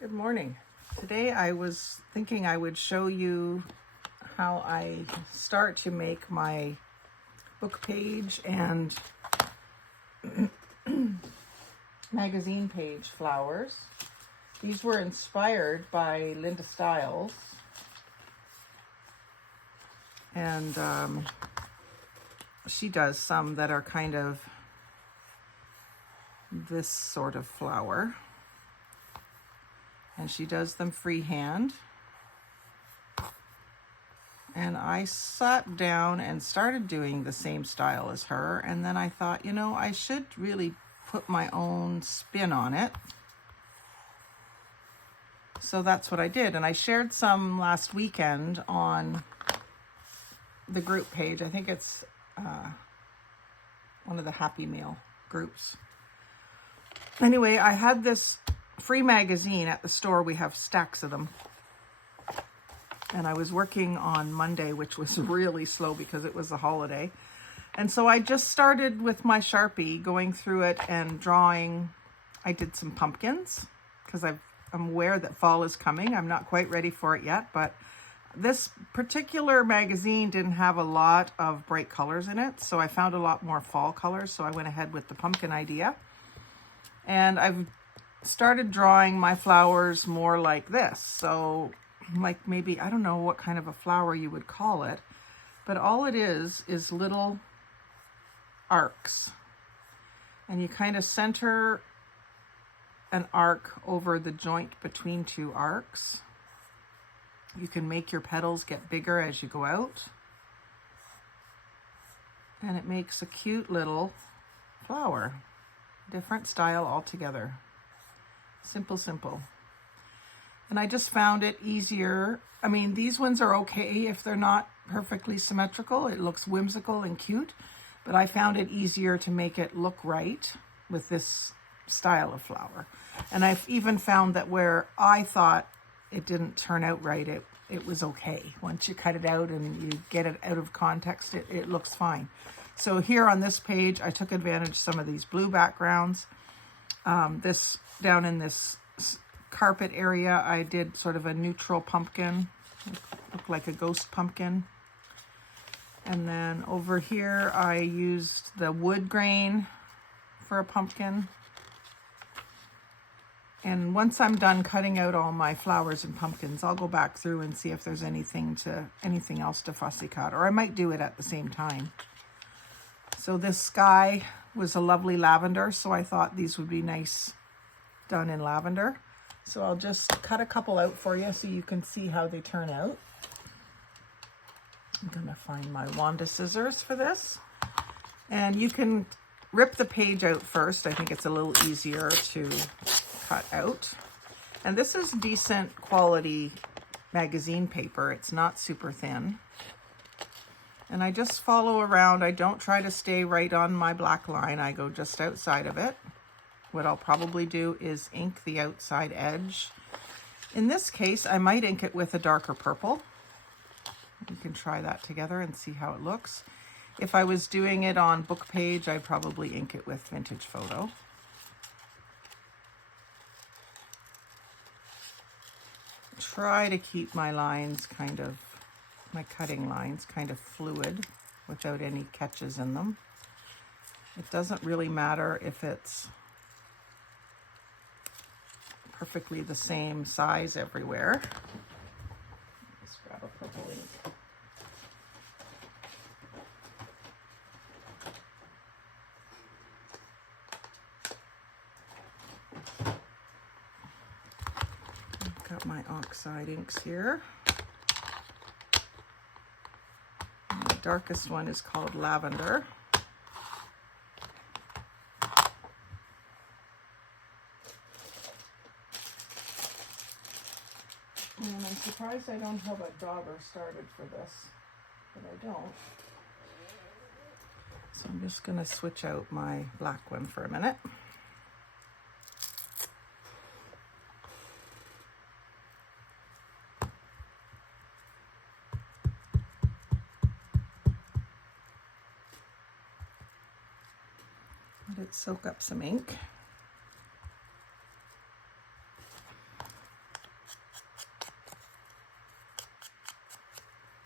Good morning. Today I was thinking I would show you how I start to make my book page and magazine page flowers. These were inspired by Linda Stiles, and she does some that are kind of this sort of flower. And she does them freehand. And I sat down and started doing the same style as her. And then I thought, I should really put my own spin on it. So that's what I did. And I shared some last weekend on the group page. I think it's one of the Happy Meal groups. Anyway, I had this free magazine at the store. We have stacks of them. And I was working on Monday, which was really slow because it was a holiday. And so I just started with my Sharpie going through it and drawing. I did some pumpkins because I'm aware that fall is coming. I'm not quite ready for it yet, but this particular magazine didn't have a lot of bright colors in it. So I found a lot more fall colors. So I went ahead with the pumpkin idea. And I've started drawing my flowers more like this. So like maybe, I don't know what kind of a flower you would call it, but all it is little arcs. And you kind of center an arc over the joint between two arcs. You can make your petals get bigger as you go out. And it makes a cute little flower. Different style altogether. Simple. And I just found it easier. I mean, these ones are okay if they're not perfectly symmetrical. It looks whimsical and cute, but I found it easier to make it look right with this style of flower. And I've even found that where I thought it didn't turn out right, it was okay. Once you cut it out and you get it out of context, it looks fine. So here on this page, I took advantage of some of these blue backgrounds. This down in this carpet area, I did sort of a neutral pumpkin, looked like a ghost pumpkin. And then over here, I used the wood grain for a pumpkin. And once I'm done cutting out all my flowers and pumpkins, I'll go back through and see if there's anything else to fussy cut, or I might do it at the same time. So this sky was a lovely lavender, so I thought these would be nice done in lavender. So I'll just cut a couple out for you so you can see how they turn out. I'm gonna find my Wanda scissors for this. And you can rip the page out first. I think it's a little easier to cut out. And this is decent quality magazine paper. It's not super thin. And I just follow around. I don't try to stay right on my black line. I go just outside of it. What I'll probably do is ink the outside edge. In this case, I might ink it with a darker purple. You can try that together and see how it looks. If I was doing it on book page, I'd probably ink it with Vintage Photo. Try to keep my lines my cutting lines kind of fluid without any catches in them. It doesn't really matter if it's perfectly the same size everywhere. Let's grab a purple ink. I've got my oxide inks here. The darkest one is called Lavender. And I'm surprised I don't have a dauber started for this, but I don't. So I'm just going to switch out my black one for a minute. Let it soak up some ink.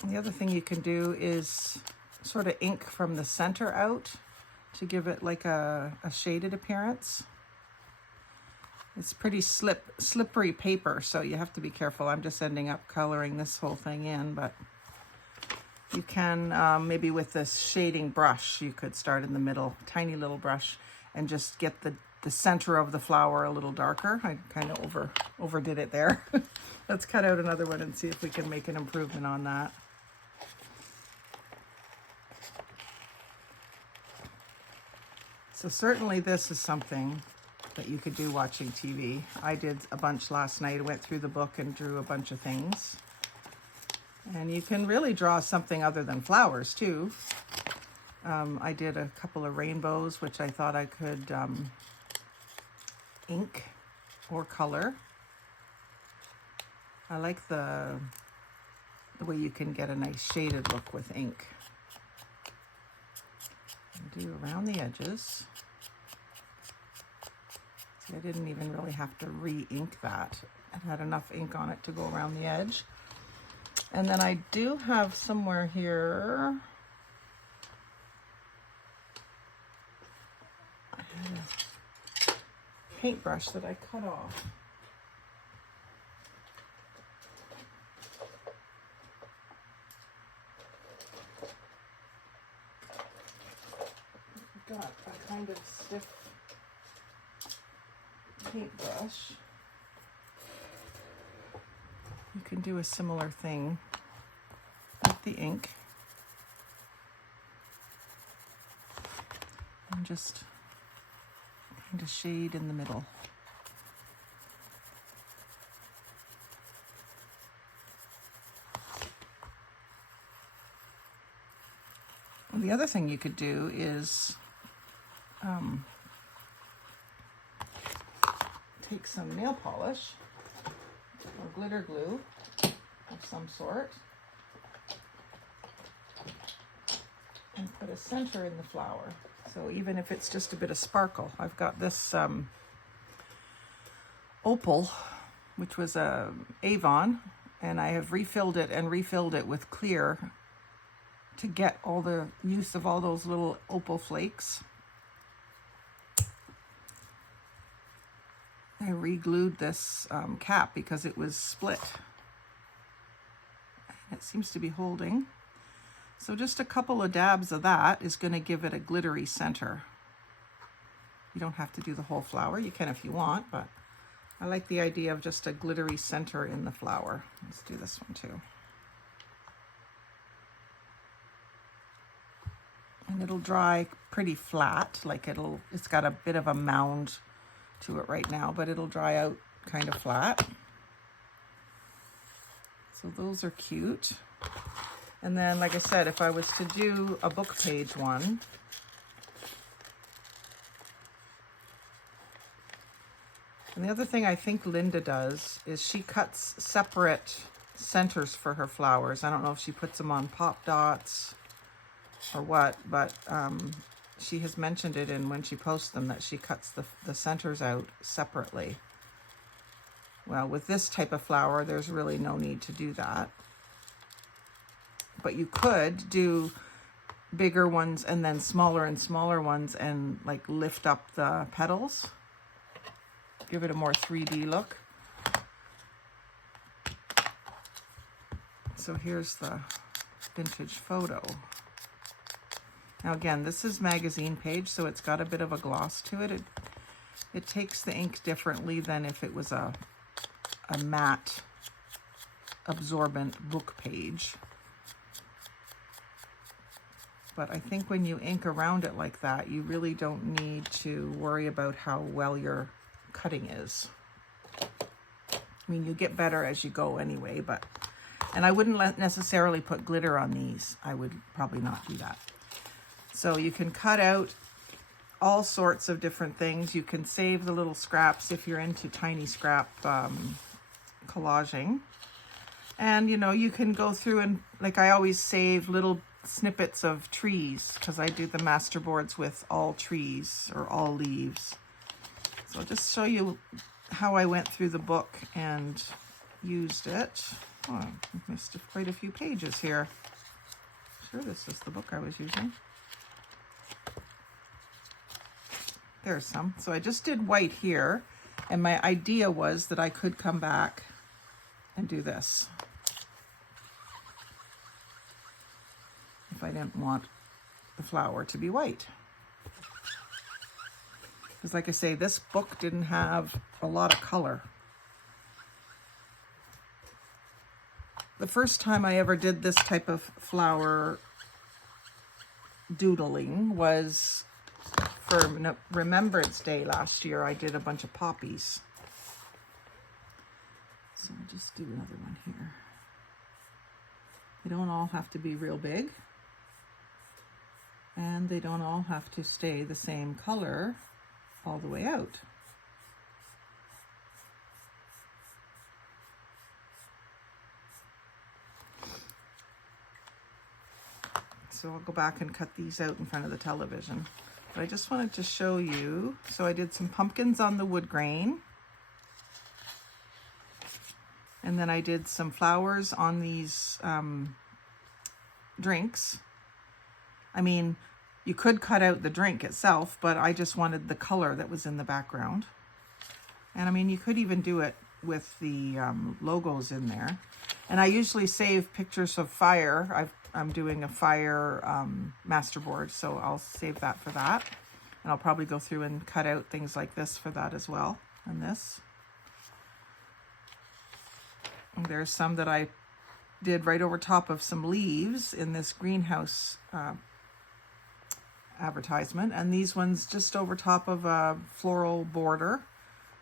And the other thing you can do is sort of ink from the center out to give it like a shaded appearance. It's pretty slippery paper, so you have to be careful. I'm just ending up coloring this whole thing in, but you can, maybe with this shading brush, you could start in the middle, tiny little brush, and just get the center of the flower a little darker. I kind of overdid it there. Let's cut out another one and see if we can make an improvement on that. So certainly this is something that you could do watching TV. I did a bunch last night. I went through the book and drew a bunch of things. And you can really draw something other than flowers too. I did a couple of rainbows, which I thought I could ink or color. I like the way you can get a nice shaded look with ink. And do around the edges. See, I didn't even really have to re-ink that. It had enough ink on it to go around the edge. And then I do have somewhere here, I had a paintbrush that I cut off. I've got a kind of stiff paintbrush. You can do a similar thing with the ink and just kind of shade in the middle. And the other thing you could do is take some nail polish or glitter glue of some sort and put a center in the flower. So even if it's just a bit of sparkle, I've got this opal, which was a Avon, and I have refilled it with clear to get all the use of all those little opal flakes. I re-glued this cap because it was split. It seems to be holding. So just a couple of dabs of that is going to give it a glittery center. You don't have to do the whole flower. You can if you want, but I like the idea of just a glittery center in the flower. Let's do this one too. And it'll dry pretty flat, like it's got a bit of a mound to it right now, but it'll dry out kind of flat. So those are cute. And then, like I said, if I was to do a book page one, and the other thing I think Linda does is she cuts separate centers for her flowers. I don't know if she puts them on pop dots or what, but she has mentioned it in when she posts them that she cuts the centers out separately. Well, with this type of flower, there's really no need to do that. But you could do bigger ones and then smaller and smaller ones and like lift up the petals. Give it a more 3D look. So here's the vintage photo. Now again, this is magazine page, so it's got a bit of a gloss to it. It takes the ink differently than if it was a matte, absorbent book page. But I think when you ink around it like that, you really don't need to worry about how well your cutting is. I mean, you get better as you go anyway, and I wouldn't necessarily put glitter on these. I would probably not do that. So you can cut out all sorts of different things. You can save the little scraps if you're into tiny scrap collaging. And, you know, you can go through and, like, I always save little snippets of trees because I do the master boards with all trees or all leaves. So I'll just show you how I went through the book and used it. Oh, I missed quite a few pages here. Sure, this is the book I was using. There's some. So I just did white here, and my idea was that I could come back and do this if I didn't want the flower to be white. Because like I say, this book didn't have a lot of color. The first time I ever did this type of flower doodling was for Remembrance Day last year. I did a bunch of poppies. So I'll just do another one here. They don't all have to be real big. And they don't all have to stay the same color all the way out. So I'll go back and cut these out in front of the television. But I just wanted to show you. So I did some pumpkins on the wood grain. And then I did some flowers on these drinks. I mean, you could cut out the drink itself, but I just wanted the color that was in the background. And I mean, you could even do it with the logos in there. And I usually save pictures of fire. I'm doing a fire masterboard, so I'll save that for that. And I'll probably go through and cut out things like this for that as well. And this. And there's some that I did right over top of some leaves in this greenhouse advertisement. And these ones just over top of a floral border.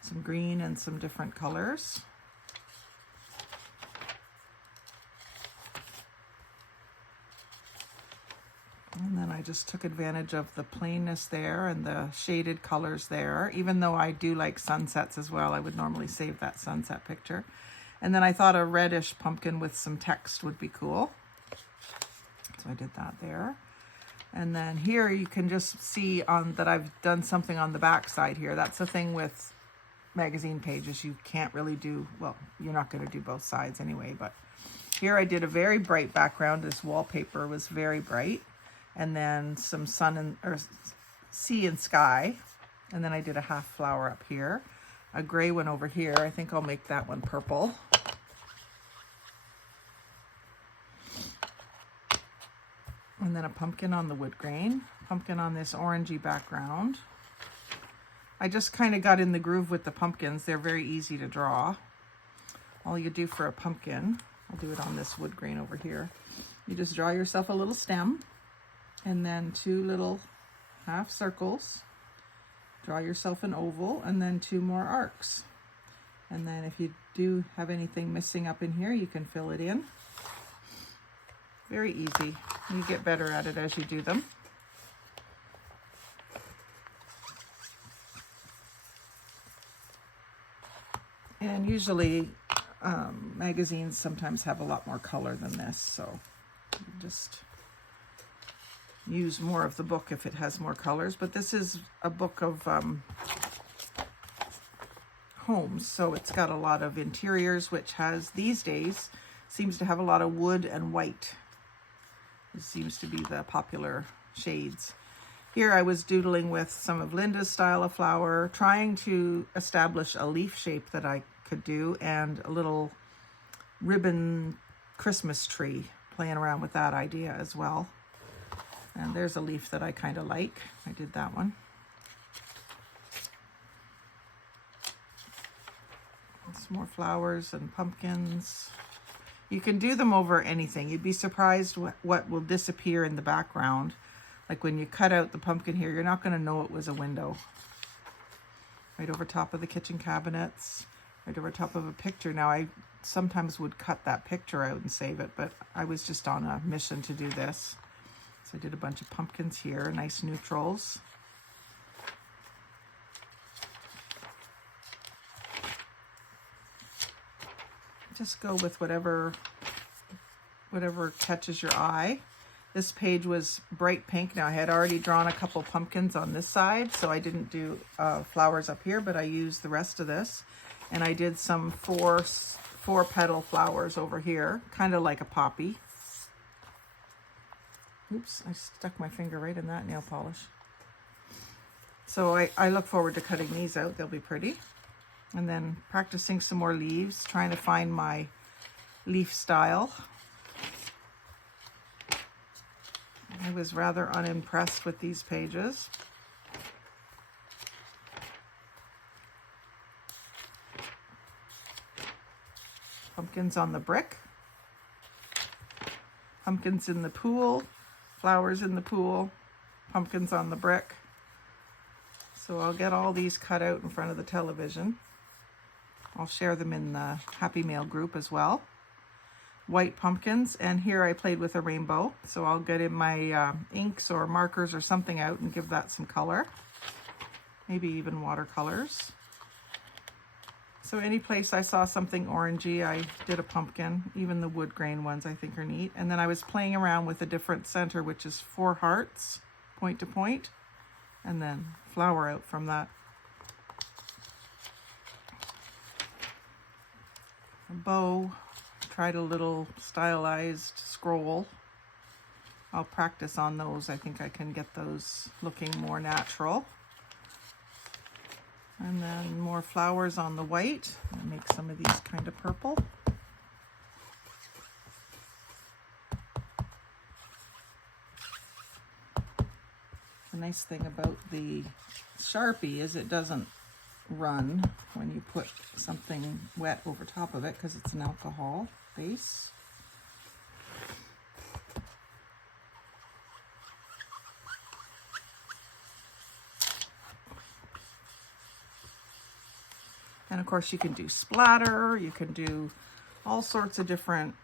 Some green and some different colors. And then I just took advantage of the plainness there and the shaded colors there. Even though I do like sunsets as well, I would normally save that sunset picture. And then I thought a reddish pumpkin with some text would be cool. So I did that there. And then here you can just see that I've done something on the back side here. That's the thing with magazine pages. You can't really do, well, you're not going to do both sides anyway, but here I did a very bright background. This wallpaper was very bright. And then some sun or sea and sky. And then I did a half flower up here. A gray one over here. I think I'll make that one purple. And then a pumpkin on the wood grain. Pumpkin on this orangey background. I just kind of got in the groove with the pumpkins. They're very easy to draw. All you do for a pumpkin, I'll do it on this wood grain over here. You just draw yourself a little stem. And then 2 little half circles. Draw yourself an oval and then 2 more arcs. And then if you do have anything missing up in here, you can fill it in. Very easy. You get better at it as you do them. And usually magazines sometimes have a lot more color than this, so just use more of the book if it has more colors. But this is a book of homes, so it's got a lot of interiors, which has these days seems to have a lot of wood and white. It seems to be the popular shades. Here I was doodling with some of Linda's style of flower, trying to establish a leaf shape that I could do, and a little ribbon Christmas tree, playing around with that idea as well. And there's a leaf that I kind of like. I did that one. Some more flowers and pumpkins. You can do them over anything. You'd be surprised what will disappear in the background. Like when you cut out the pumpkin here, you're not going to know it was a window. Right over top of the kitchen cabinets. Right over top of a picture. Now I sometimes would cut that picture out and save it, but I was just on a mission to do this. So I did a bunch of pumpkins here, nice neutrals. Just go with whatever catches your eye. This page was bright pink. Now I had already drawn a couple pumpkins on this side, so I didn't do flowers up here, but I used the rest of this. And I did some 4 4 petal flowers over here, kind of like a poppy. Oops, I stuck my finger right in that nail polish. So I look forward to cutting these out. They'll be pretty. And then practicing some more leaves, trying to find my leaf style. I was rather unimpressed with these pages. Pumpkins on the brick. Pumpkins in the pool. Flowers in the pool. Pumpkins on the brick. So I'll get all these cut out in front of the television. I'll share them in the Happy Mail group as well. White pumpkins, and here I played with a rainbow, so I'll get in my inks or markers or something out and give that some color, maybe even watercolors. So any place I saw something orangey, I did a pumpkin. Even the wood grain ones I think are neat. And then I was playing around with a different center, which is 4 hearts, point to point, and then flower out from that. A bow. Tried a little stylized scroll. I'll practice on those. I think I can get those looking more natural. And then more flowers on the white. I'll make some of these kind of purple. The nice thing about the Sharpie is it doesn't run when you put something wet over top of it because it's an alcohol base. And of course you can do splatter, you can do all sorts of different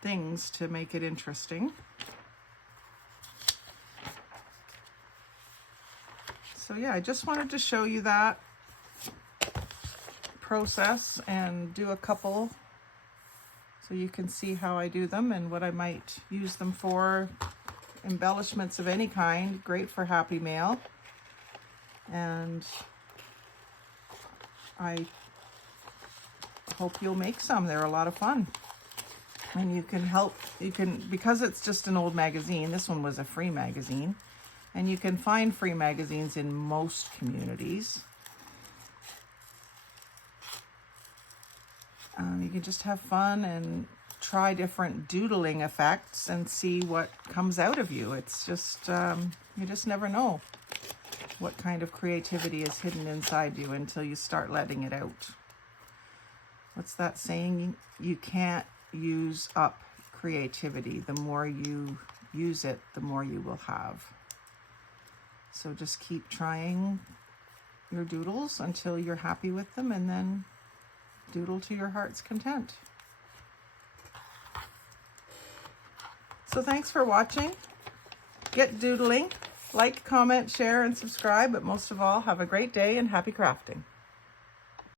things to make it interesting. So yeah, I just wanted to show you that process and do a couple so you can see how I do them and what I might use them for. Embellishments of any kind, great for Happy Mail. And I hope you'll make some. They're a lot of fun. And you can, because it's just an old magazine, this one was a free magazine, and you can find free magazines in most communities. You can just have fun and try different doodling effects and see what comes out of you. It's just, you just never know what kind of creativity is hidden inside you until you start letting it out. What's that saying? You can't use up creativity. The more you use it, the more you will have. So just keep trying your doodles until you're happy with them, and then doodle to your heart's content. So thanks for watching. Get doodling. Like, comment, share, and subscribe. But most of all, have a great day and happy crafting.